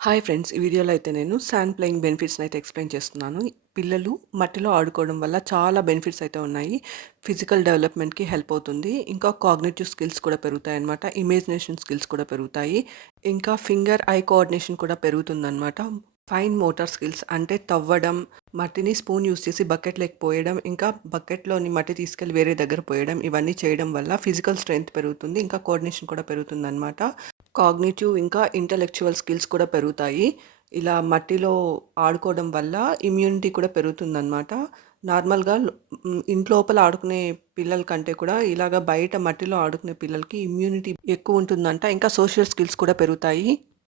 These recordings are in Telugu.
Hi friends. ఈ వీడియోలో అయితే నేను శాండ్ ప్లేయింగ్ బెనిఫిట్స్‌ని అయితే ఎక్స్‌ప్లెయిన్ చేస్తున్నాను. పిల్లలు మట్టిలో ఆడుకోవడం వల్ల చాలా బెనిఫిట్స్ అయితే ఉన్నాయి. ఫిజికల్ డెవలప్‌మెంట్‌కి హెల్ప్ అవుతుంది. ఇంకా కాగ్నిటివ్ స్కిల్స్ కూడా పెరుగుతాయన్నమాట. ఇమాజినేషన్ స్కిల్స్ కూడా పెరుగుతాయి. ఇంకా ఫింగర్ ఐ కోఆర్డినేషన్ కూడా పెరుగుతుందన్నమాట. ఫైన్ మోటార్ స్కిల్స్ అంటే తవ్వడం, మట్టిని స్పూన్ యూజ్ చేసి బకెట్‌లోకి పోయడం, ఇంకా బకెట్‌లోని మట్టి తీసుకెళ్ళి వేరే దగ్గర పోయడం, ఇవన్నీ చేయడం వల్ల ఫిజికల్ స్ట్రెంగ్త్ పెరుగుతుంది. ఇంకా కోఆర్డినేషన్ కూడా పెరుగుతుందన్నమాట. కాగ్నిటివ్ ఇంకా ఇంటలెక్చువల్ స్కిల్స్ కూడా పెరుగుతాయి. ఇలా మట్టిలో ఆడుకోవడం వల్ల ఇమ్యూనిటీ కూడా పెరుగుతుందనమాట. నార్మల్‌గా ఇంట్లోపల ఆడుకునే పిల్లల కంటే కూడా ఇలాగ బయట మట్టిలో ఆడుకునే పిల్లలకి ఇమ్యూనిటీ ఎక్కువుంటుందంట. ఇంకా సోషల్ స్కిల్స్ కూడా పెరుగుతాయి.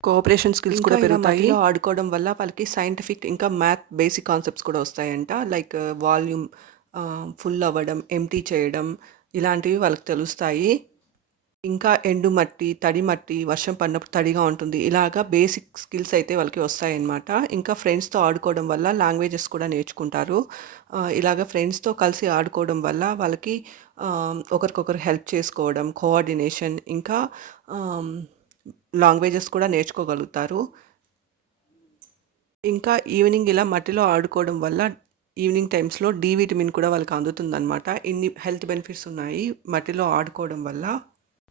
కోఆపరేషన్ స్కిల్స్ కూడా పెరుగుతాయి. మట్టిలో ఆడుకోవడం వల్ల వాళ్ళకి సైంటిఫిక్ ఇంకా మ్యాథ్ బేసిక్ కాన్సెప్ట్స్ కూడా వస్తాయంట. లైక్ వాల్యూమ్ ఫుల్ అవ్వడం, ఎంప్టీ చేయడం ఇలాంటివి వాళ్ళకి తెలుస్తాయి. ఇంకా ఎండు మట్టి, తడి మట్టి, వర్షం పడినప్పుడు తడిగా ఉంటుంది. ఇలాగా బేసిక్ స్కిల్స్ అయితే వాళ్ళకి వస్తాయన్నమాట. ఇంకా ఫ్రెండ్స్‌తో ఆడుకోవడం వల్ల లాంగ్వేజెస్ కూడా నేర్చుకుంటారు. ఇలాగ ఫ్రెండ్స్‌తో కలిసి ఆడుకోవడం వల్ల వాళ్ళకి ఒకరికొకరు హెల్ప్ చేసుకోవడం, కోఆర్డినేషన్ ఇంకా ఆహ్, లాంగ్వేజెస్ కూడా నేర్చుకోగలుగుతారు. ఇంకా ఈవినింగ్ ఇలా మట్టిలో ఆడుకోవడం వల్ల ఈవినింగ్ టైమ్స్‌లో డి విటమిన్ కూడా వాళ్ళకి అందుతుందన్నమాట. ఇన్ని హెల్త్ బెనిఫిట్స్ ఉన్నాయి మట్టిలో ఆడుకోవడం వల్ల.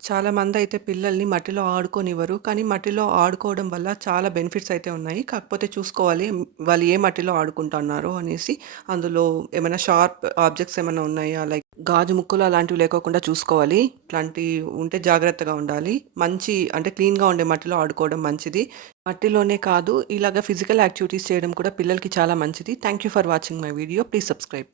చాలామందయితే పిల్లల్ని మట్టిలో ఆడుకోనివ్వరు. కానీ మట్టిలో ఆడుకోవడం వల్ల చాలా బెనిఫిట్స్ అయితే ఉన్నాయి. కాకపోతే చూసుకోవాలి వాళ్ళు ఏ మట్టిలో ఆడుకుంటున్నారో అనేసి. అందులో ఏమైనా షార్ప్ ఆబ్జెక్ట్స్ ఏమైనా ఉన్నాయా? లైక్ గాజు ముక్కలు అలాంటివి లేకోకుండా చూసుకోవాలి. ఇట్లాంటివి ఉంటే జాగ్రత్తగా ఉండాలి. మంచి అంటే క్లీన్‌గా ఉండే మట్టిలో ఆడుకోవడం మంచిది. మట్టిలోనే కాదు ఇలాగ ఫిజికల్ యాక్టివిటీస్ చేయడం కూడా పిల్లలకి చాలా మంచిది. Thank you for watching my video. Please subscribe.